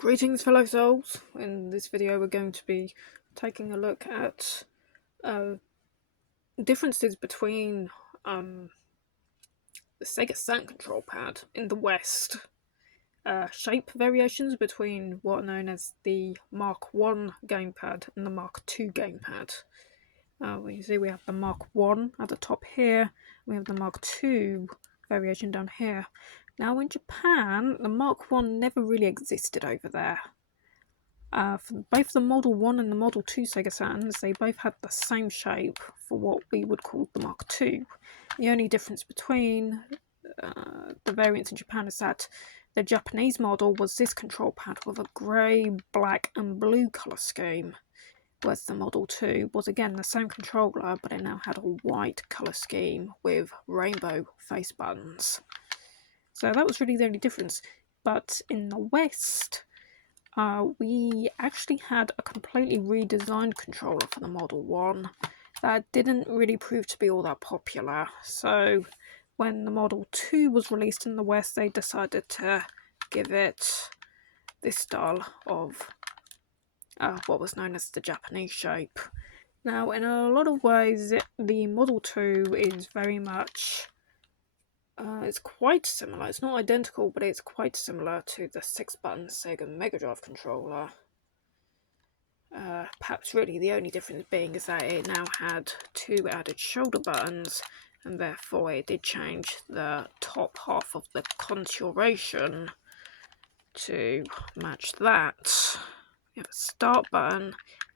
Greetings, fellow souls. In this video we're going to be taking a look at differences between the Sega Saturn control pad in the West, shape variations between what are known as the Mark 1 gamepad and the Mark 2 gamepad. You see we have the Mark 1 at the top here, we have the Mark 2 variation down here. Now in Japan, the Mark 1 never really existed over there. For both the Model 1 and the Model 2 Sega Saturns, they both had the same shape for what we would call the Mark 2. The only difference between the variants in Japan is that the Japanese model was this control pad with a grey, black and blue colour scheme, whereas the Model 2 was again the same controller, but it now had a white colour scheme with rainbow face buttons. So that was really the only difference. But in the West, we actually had a completely redesigned controller for the Model 1 that didn't really prove to be all that popular. So when the Model 2 was released in the West, they decided to give it this style of what was known as the Japanese shape. Now, in a lot of ways, the Model 2 is very much it's quite similar. It's not identical, but it's quite similar to the 6-button Sega Mega Drive controller. Perhaps really the only difference being is that it now had 2 added shoulder buttons, and therefore it did change the top half of the conturation to match that. We have a start button,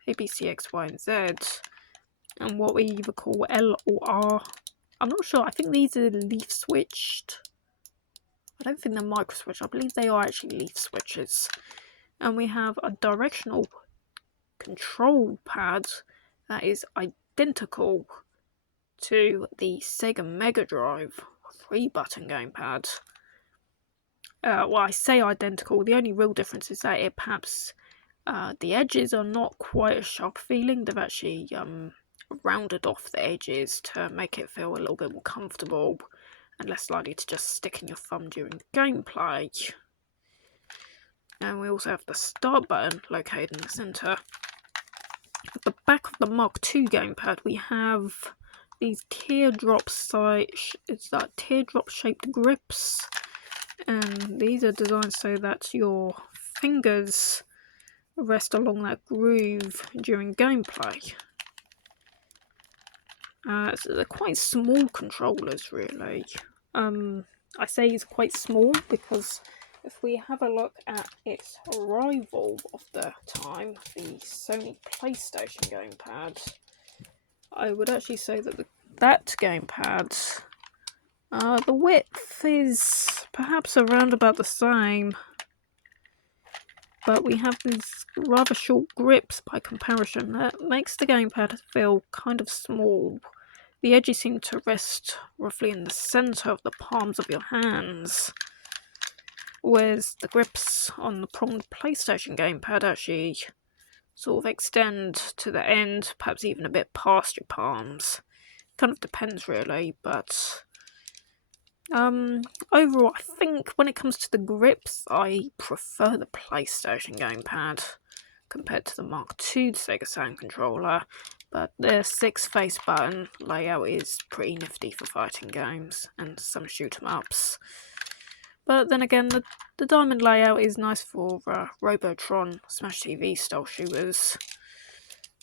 A, B, C, X, Y, and Z, and what we either call L or R. I'm not sure, I think these are leaf switched. I don't think they're micro switched, I believe they are actually leaf switches. And we have a directional control pad that is identical to the Sega Mega Drive 3-button gamepad. Well, I say identical, the only real difference is that it perhaps the edges are not quite as sharp feeling. They've actually rounded off the edges to make it feel a little bit more comfortable and less likely to just stick in your thumb during gameplay. And we also have the start button located in the centre. At the back of the Mark II gamepad we have these teardrop shaped grips, and these are designed so that your fingers rest along that groove during gameplay. So they're quite small controllers, really. I say it's quite small because if we have a look at its rival of the time, the Sony PlayStation gamepad, I would actually say that that gamepad, the width is perhaps around about the same, but we have these rather short grips by comparison. That makes the gamepad feel kind of small. The edges seem to rest roughly in the centre of the palms of your hands, whereas the grips on the pronged PlayStation gamepad actually sort of extend to the end, perhaps even a bit past your palms. Kind of depends really, but overall I think when it comes to the grips, I prefer the PlayStation gamepad compared to the Mark II Sega Saturn controller, but the 6-face button layout is pretty nifty for fighting games and some shoot 'em ups. But then again, the diamond layout is nice for Robotron Smash TV style shooters.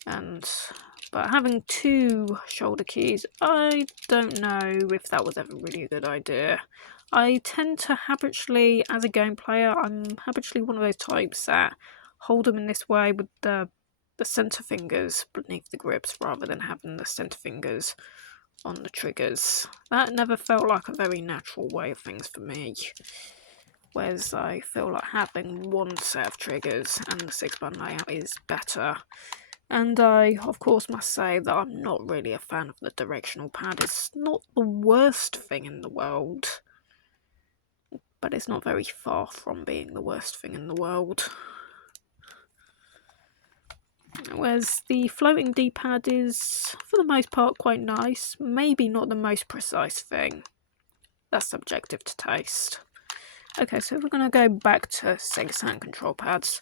But having 2 shoulder keys, I don't know if that was ever really a good idea. I tend to habitually, as a game player, I'm habitually one of those types that hold them in this way with the centre fingers beneath the grips rather than having the centre fingers on the triggers. That never felt like a very natural way of things for me, whereas I feel like having one set of triggers and the 6-button layout is better. And I, of course, must say that I'm not really a fan of the directional pad. It's not the worst thing in the world, but it's not very far from being the worst thing in the world. Whereas the floating D-pad is, for the most part, quite nice. Maybe not the most precise thing. That's subjective to taste. Okay, so we're going to go back to Sega Saturn control pads.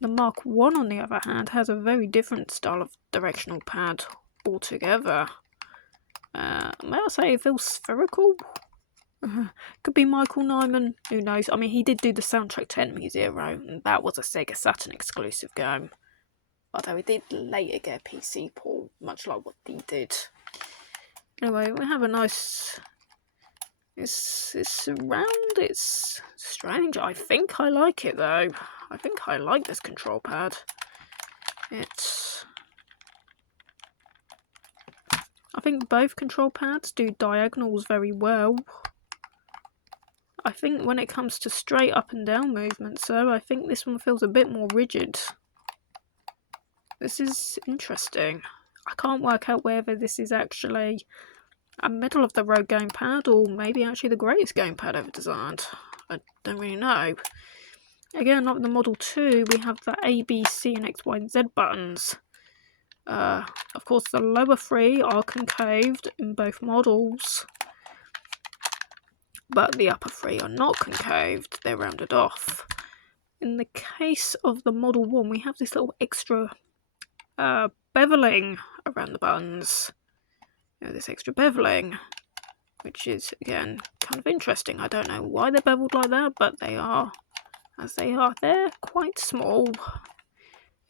The Mark 1, on the other hand, has a very different style of directional pad altogether. May I say it feels spherical? Could be Michael Nyman, who knows? I mean, he did do the soundtrack to Enemy Zero, and that was a Sega Saturn exclusive game. Although he did later get a PC port, much like what he did. Anyway, we have a nice... It's round, it's strange. I think I like it though. I think I like this control pad. I think both control pads do diagonals very well. I think when it comes to straight up and down movements though, I think this one feels a bit more rigid. This is interesting. I can't work out whether this is actually a middle of the road gamepad or maybe actually the greatest gamepad ever designed. I don't really know. Again, like the Model 2, we have the A, B, C and X, Y and Z buttons. Of course, the lower three are concaved in both models, but the upper three are not concaved, they're rounded off. In the case of the Model 1, we have this little extra beveling around the buttons. This extra beveling, which is, again, kind of interesting. I don't know why they're beveled like that, but they are, as they are. They're quite small.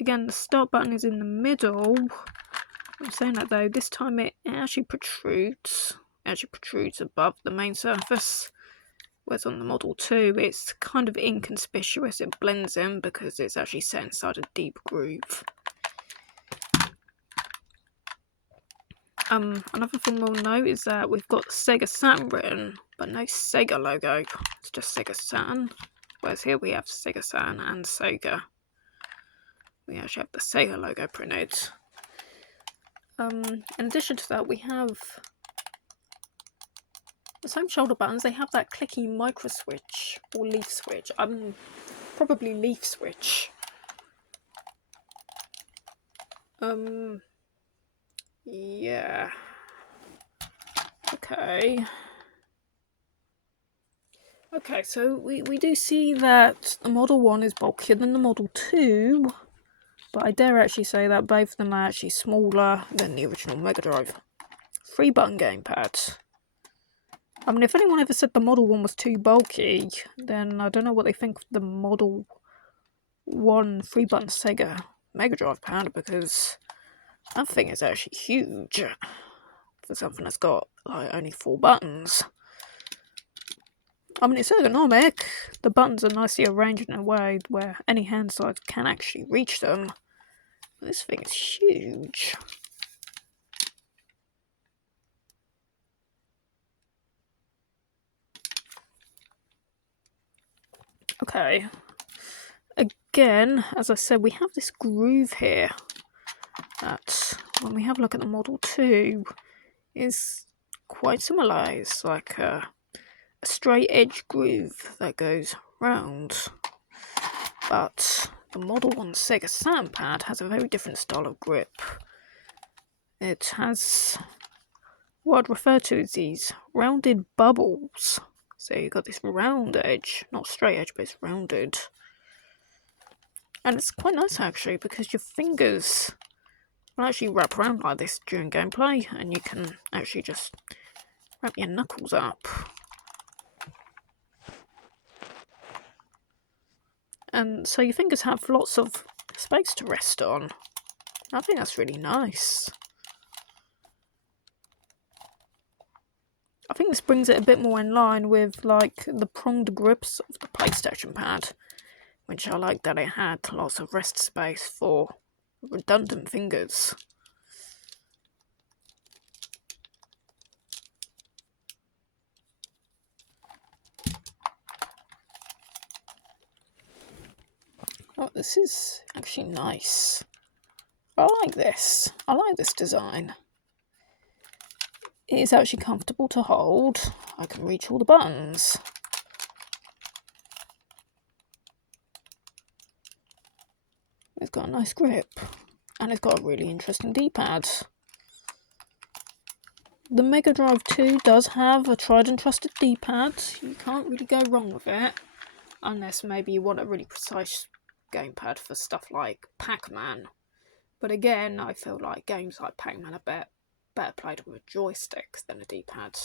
Again, the start button is in the middle. I'm saying that though, this time it actually protrudes. It actually protrudes above the main surface. Whereas on the Model 2, it's kind of inconspicuous. It blends in because it's actually set inside a deep groove. Another thing we'll note is that we've got Sega Saturn written, but no Sega logo. It's just Sega Saturn. Whereas here we have Sega Saturn and Sega. We actually have the Sega logo printed. In addition to that, we have the same shoulder buttons. They have that clicky micro switch or leaf switch. Probably leaf switch. Yeah. Okay. Okay, so we do see that the Model 1 is bulkier than the Model 2, but I dare actually say that both of them are actually smaller than the original Mega Drive 3-button gamepad. I mean, if anyone ever said the Model 1 was too bulky, then I don't know what they think of the Model 1 3-button Sega Mega Drive pad, because that thing is actually huge for something that's got like only 4 buttons. I mean, it's ergonomic. The buttons are nicely arranged in a way where any hand size can actually reach them. This thing is huge. Okay. Again, as I said, we have this groove here that, when we have a look at the Model 2, is quite similar. It's like a straight edge groove that goes round. But the Model 1 Sega Saturn pad has a very different style of grip. It has what I'd refer to as these rounded bubbles. So you've got this round edge, not straight edge, but it's rounded. And it's quite nice actually, because your fingers will actually wrap around like this during gameplay, and you can actually just wrap your knuckles up. And so your fingers have lots of space to rest on. I think that's really nice. I think this brings it a bit more in line with like the pronged grips of the PlayStation pad, which I like that it had lots of rest space for redundant fingers. Oh, this is actually nice. I like this. I like this design. It is actually comfortable to hold. I can reach all the buttons. It's got a nice grip. And it's got a really interesting D-pad. The Mega Drive 2 does have a tried and trusted D-pad. You can't really go wrong with it. unless maybe you want a really precise gamepad for stuff like Pac-Man. But again, I feel like games like Pac-Man are better played with a joystick than a D-pad.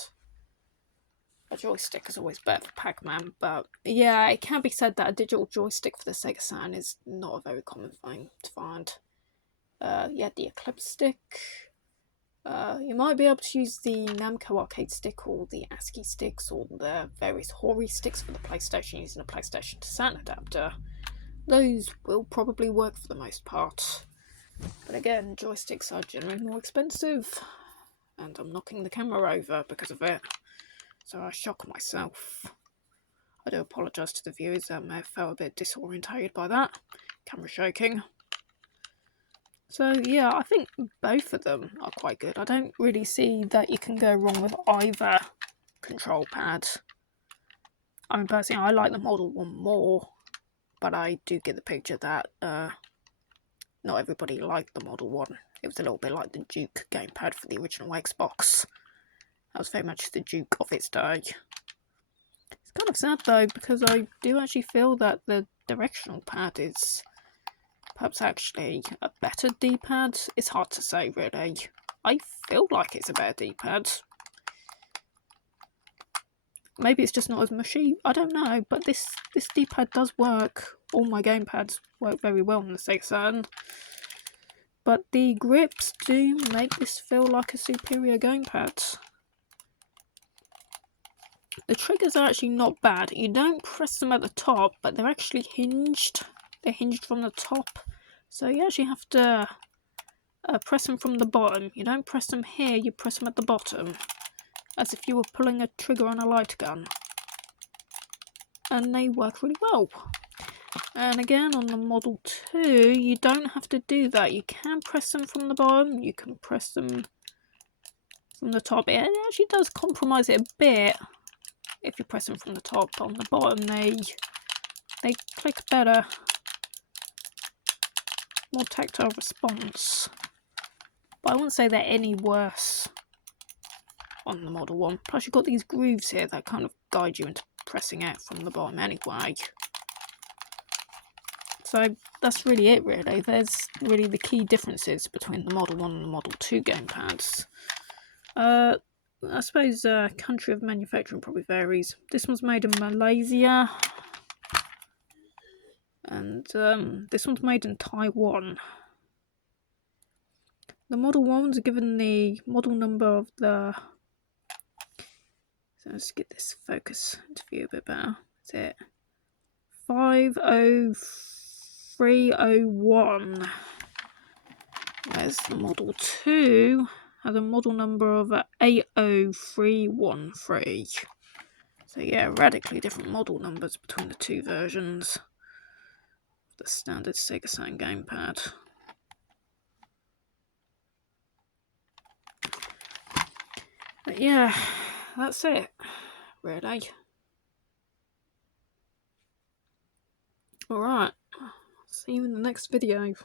A joystick is always better for Pac-Man, but yeah, it can be said that a digital joystick for the Sega Saturn is not a very common thing to find. You had the Eclipse stick. You might be able to use the Namco arcade stick or the ASCII sticks or the various Hori sticks for the PlayStation using a PlayStation to Saturn adapter. Those will probably work for the most part. But again, joysticks are generally more expensive, and I'm knocking the camera over because of it, so I shock myself. I do apologise to the viewers that may have felt a bit disorientated by that. Camera shaking. So yeah, I think both of them are quite good. I don't really see that you can go wrong with either control pad. I mean, personally, I like the Model 1 more, but I do get the picture that not everybody liked the Model 1. It was a little bit like the Duke gamepad for the original Xbox. That was very much the Duke of its day. It's kind of sad though, because I do actually feel that the directional pad is perhaps actually a better D-pad. It's hard to say really. I feel like it's a better D-pad. Maybe it's just not as mushy, I don't know, but this D-pad does work. All my gamepads work very well on the Sega Saturn. But the grips do make this feel like a superior gamepad. The triggers are actually not bad. You don't press them at the top, but they're actually hinged. They're hinged from the top. So you actually have to press them from the bottom. You don't press them here, you press them at the bottom. As if you were pulling a trigger on a light gun. And they work really well. And again, on the Model 2, you don't have to do that. You can press them from the bottom, you can press them from the top. It actually does compromise it a bit if you press them from the top, but on the bottom they click better. More tactile response. But I wouldn't say they're any worse on the Model 1. Plus you've got these grooves here that kind of guide you into pressing it from the bottom anyway. So that's really it really. There's really the key differences between the Model 1 and the Model 2 gamepads. I suppose country of manufacturing probably varies. This one's made in Malaysia. And this one's made in Taiwan. The Model 1s are given the model number of the... So let's get this focus into view a bit better. That's it. 50301. Whereas the Model 2 has a model number of 80313. So yeah, radically different model numbers between the two versions. The standard Sega Saturn gamepad. But yeah, that's it, really. Alright, see you in the next video.